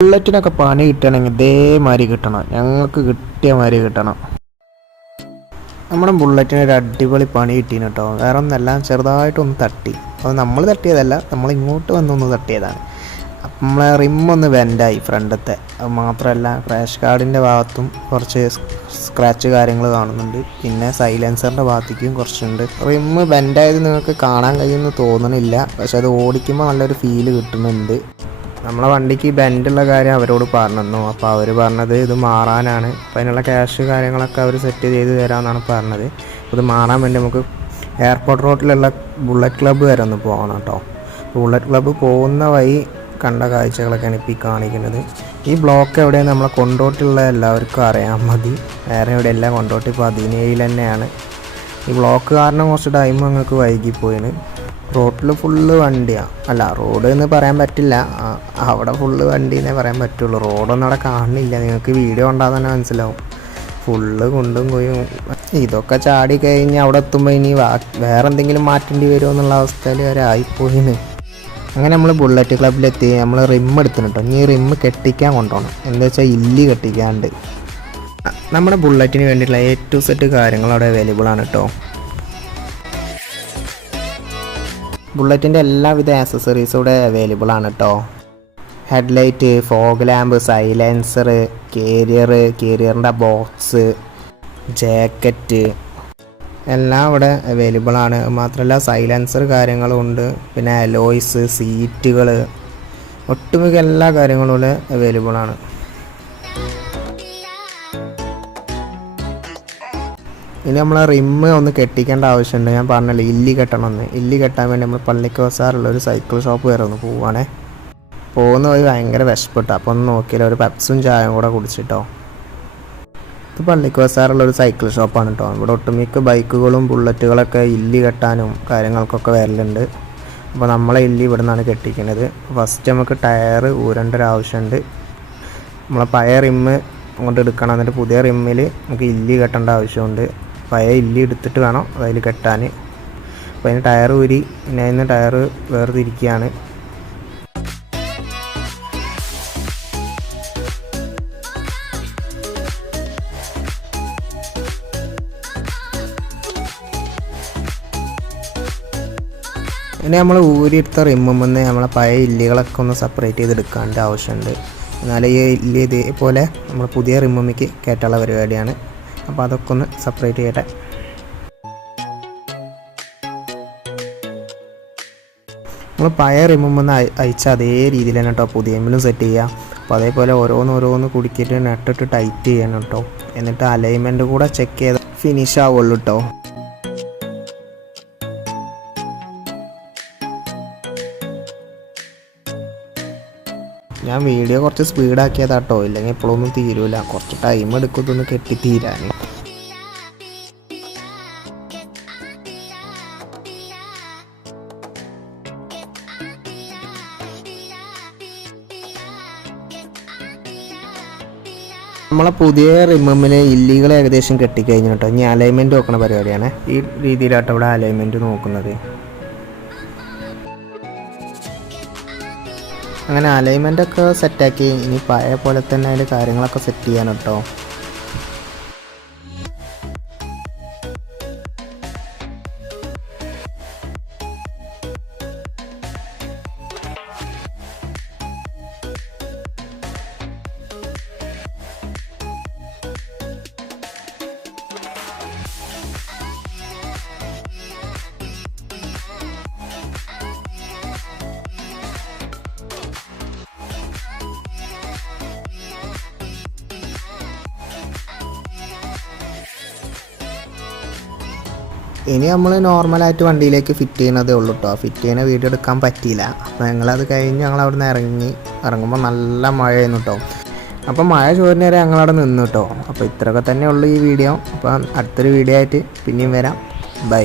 ബുള്ളറ്റിനൊക്കെ പണി കിട്ടണമെങ്കിൽ ഇതേമാതിരി കിട്ടണം. ഞങ്ങൾക്ക് കിട്ടിയ മാതിരി കിട്ടണം. നമ്മുടെ ബുള്ളറ്റിന് ഒരു അടിപൊളി പണി കിട്ടീന് കേട്ടോ. വേറെ ഒന്നെല്ലാം ചെറുതായിട്ടൊന്ന് തട്ടി. അത് നമ്മൾ തട്ടിയതല്ല നമ്മൾ ഇങ്ങോട്ട് വന്നൊന്ന് തട്ടിയതാണ്. അപ്പം നമ്മളെ റിമ്മൊന്ന് വെൻഡായി ഫ്രണ്ടത്തെ. അത് മാത്രമല്ല ക്രാഷ് കാർഡിന്റെ ഭാഗത്തും കുറച്ച് സ്ക്രാച്ച് കാര്യങ്ങൾ കാണുന്നുണ്ട്. പിന്നെ സൈലൻസറിന്റെ ഭാഗത്തേക്കും കുറച്ചുണ്ട്. റിമ്മ് ബെൻഡായത് നിങ്ങൾക്ക് കാണാൻ കഴിയുമെന്ന് തോന്നണില്ല. പക്ഷെ അത് ഓടിക്കുമ്പോൾ നല്ലൊരു ഫീൽ കിട്ടുന്നുണ്ട്. നമ്മളെ വണ്ടിക്ക് ബെൻഡുള്ള കാര്യം അവരോട് പറഞ്ഞു അപ്പോൾ അവർ പറഞ്ഞത് ഇത് മാറാനാണ്. അപ്പോൾ അതിനുള്ള ക്യാഷ് കാര്യങ്ങളൊക്കെ അവർ സെറ്റ് ചെയ്ത് തരാമെന്നാണ് പറഞ്ഞത്. ഇത് മാറാൻ വേണ്ടി നമുക്ക് എയർപോർട്ട് റോഡിലുള്ള ബുള്ളറ്റ് ക്ലബ്ബ് വരെ ഒന്ന് പോകണം കേട്ടോ ബുള്ളറ്റ് ക്ലബ്ബ് പോകുന്ന വഴി കണ്ട കാഴ്ചകളൊക്കെയാണ് ഇപ്പോൾ ഈ കാണിക്കുന്നത്. ഈ ബ്ലോക്ക് എവിടെയാണ് നമ്മളെ കൊണ്ടോട്ടുള്ള എല്ലാവർക്കും അറിയാൻ മതി. വേറെ എവിടെയല്ല കൊണ്ടോട്ട് പതിനേഴിൽ തന്നെയാണ്. ഈ ബ്ലോക്ക് കാരണം കുറച്ച് ടൈം ഞങ്ങൾക്ക് വൈകിപ്പോയിന്. റോട്ടിൽ ഫുള്ള് വണ്ടിയാണ് അല്ല റോഡ് എന്ന് പറയാൻ പറ്റില്ല. അവിടെ ഫുള്ള് വണ്ടി എന്നേ പറയാൻ പറ്റുള്ളൂ. റോഡൊന്നും അവിടെ കാണുന്നില്ല. നിങ്ങൾക്ക് വീഡിയോ കണ്ടാൽ തന്നെ മനസ്സിലാവും. ഫുള്ള് കുണ്ടും കുയും ഇതൊക്കെ ചാടി കഴിഞ്ഞ് അവിടെ എത്തുമ്പോൾ ഇനി വേറെ എന്തെങ്കിലും മാറ്റേണ്ടി വരുമോ എന്നുള്ള അവസ്ഥയിൽ വരെ ആയിപ്പോയിന്. അങ്ങനെ നമ്മൾ ബുള്ളറ്റ് ക്ലബിലെത്തി. നമ്മൾ റിം എടുത്തിന് കേട്ടോ ഇനി റിം കെട്ടിക്കാൻ കൊണ്ടുപോകണം എന്താ വെച്ചാൽ ഇല്ലി കെട്ടിക്കാണ്ട്. നമ്മുടെ ബുള്ളറ്റിന് വേണ്ടിയിട്ടുള്ള എ ടു സെറ്റ് കാര്യങ്ങൾ അവിടെ അവൈലബിൾ ആണ് കേട്ടോ ബുള്ളറ്റിന്റെ എല്ലാവിധ ആക്സസറീസും ഇവിടെ അവൈലബിൾ ആണ് കേട്ടോ headlight fog lamp silencer carrier കേരിയറിന്റെ box jacket എല്ലാം ഇവിടെ അവൈലബിൾ ആണ്. മാത്രമല്ല സൈലൻസർ കാര്യങ്ങളും ഉണ്ട്. പിന്നെ അലോയ്സ് സീറ്റുകൾ ഒട്ടുമിക്ക എല്ലാ കാര്യങ്ങളും ഇവിടെ അവൈലബിൾ ആണ്. ഇനി നമ്മൾ റിമ്മ് ഒന്ന് കെട്ടിക്കേണ്ട ആവശ്യമുണ്ട്. ഞാൻ പറഞ്ഞല്ലോ ഇല്ലി കെട്ടണമെന്ന്. ഇല്ലി കെട്ടാൻ വേണ്ടി നമ്മൾ പള്ളിക്ക് ബസാറുള്ള ഒരു സൈക്കിൾ ഷോപ്പ് വരെ ഒന്ന് പോവാണേ. പോകുന്ന വഴി ഭയങ്കര വിശപ്പെട്ട്. അപ്പോൾ ഒന്ന് നോക്കിയില്ല ഒരു പെപ്സും ചായയും കൂടെ കുടിച്ചിട്ടോ. ഇത് പള്ളിക്ക് ബസാറുള്ള ഒരു സൈക്കിൾ ഷോപ്പാണ് കേട്ടോ ഇവിടെ ഒട്ടുമിക്ക ബൈക്കുകളും ബുള്ളറ്റുകളൊക്കെ ഇല്ലി കെട്ടാനും കാര്യങ്ങൾക്കൊക്കെ വരലുണ്ട്. അപ്പോൾ നമ്മളെ ഇല്ലി ഇവിടെ നിന്നാണ് കെട്ടിക്കുന്നത് ഫസ്റ്റ് നമുക്ക് ടയർ ഊരേണ്ട ഒരു ആവശ്യമുണ്ട്. നമ്മളെ പഴയ റിമ്മ് അങ്ങോട്ട് എടുക്കണം എന്നിട്ട് പുതിയ റിമ്മിൽ നമുക്ക് ഇല്ലി കെട്ടേണ്ട ആവശ്യമുണ്ട്. പഴയ ഇല്ലി എടുത്തിട്ട് വേണം അതിൽ കെട്ടാൻ. അപ്പോൾ അതിന് ടയർ ഊരി പിന്നെ അതിന് ടയർ വേർതിരിക്കുകയാണ്. പിന്നെ നമ്മൾ ഊരിയെടുത്ത റിമ്മുമെന്ന് നമ്മളെ പഴയ ഇല്ലികളൊക്കെ ഒന്ന് സെപ്പറേറ്റ് ചെയ്തെടുക്കേണ്ട ആവശ്യമുണ്ട്. എന്നാലേ ഈ ഇല്ലി ഇതേപോലെ നമ്മൾ പുതിയ റിമ്മുമ്മയ്ക്ക് കയറ്റാനുള്ള പരിപാടിയാണ്. അപ്പോൾ അതൊക്കെ ഒന്ന് സെപ്പറേറ്റ് ചെയ്യട്ടെ. നമ്മൾ പഴയ ഒന്ന് അയച്ച അതേ രീതിയിൽ തന്നെ കേട്ടോ പുതിയ എമ്മിലും സെറ്റ് ചെയ്യുക അപ്പോൾ അതേപോലെ ഓരോന്നോരോന്ന് ഓരോന്ന് കുടിക്കിയിട്ട് നെട്ടിട്ട് ടൈറ്റ് ചെയ്യണം കേട്ടോ എന്നിട്ട് അലൈൻമെന്റ് കൂടെ ചെക്ക് ചെയ്താൽ ഫിനിഷ് ആവുള്ളൂ കേട്ടോ ഞാൻ വീഡിയോ കുറച്ച് സ്പീഡാക്കിയതാട്ടോ. ഇല്ലെങ്കിൽ ഇപ്പോഴൊന്നും തീരൂല. കുറച്ച് ടൈം എടുക്കും കെട്ടി തീരാൻ നമ്മളെ പുതിയ റിമ്മിൽ ഇല്ലീഗൽ ഏകദേശം കെട്ടിക്കഴിഞ്ഞു കേട്ടോ ഇനി അലൈൻമെന്റ് നോക്കുന്ന പരിപാടിയാണ്. ഈ രീതിയിലാട്ടോ ഇവിടെ അലൈൻമെന്റ് നോക്കുന്നത്. അങ്ങനെ അലൈൻമെന്റ് ഒക്കെ സെറ്റാക്കി ഇനി പഴയ പോലെ തന്നെ അതിന്റെ കാര്യങ്ങളൊക്കെ സെറ്റ് ചെയ്യാൻ കേട്ടോ. ഇനി നമ്മൾ നോർമലായിട്ട് വണ്ടിയിലേക്ക് ഫിറ്റ് ചെയ്യുന്നതേ ഉള്ളൂ കേട്ടോ ഫിറ്റ് ചെയ്യുന്ന വീഡിയോ എടുക്കാൻ പറ്റിയില്ല. അപ്പോൾ ഞങ്ങളത് കഴിഞ്ഞ് ഞങ്ങൾ അവിടെ നിന്ന് ഇറങ്ങി ഇറങ്ങുമ്പോൾ നല്ല മഴയായിരുന്നു കേട്ടോ അപ്പോൾ മഴ ചോരുന്ന വരെ ഞങ്ങളവിടെ നിന്നു കേട്ടോ അപ്പോൾ ഇത്രയൊക്കെ തന്നെ ഉള്ളൂ ഈ വീഡിയോ അപ്പോൾ അടുത്തൊരു വീഡിയോ ആയിട്ട് പിന്നെയും വരാം. ബൈ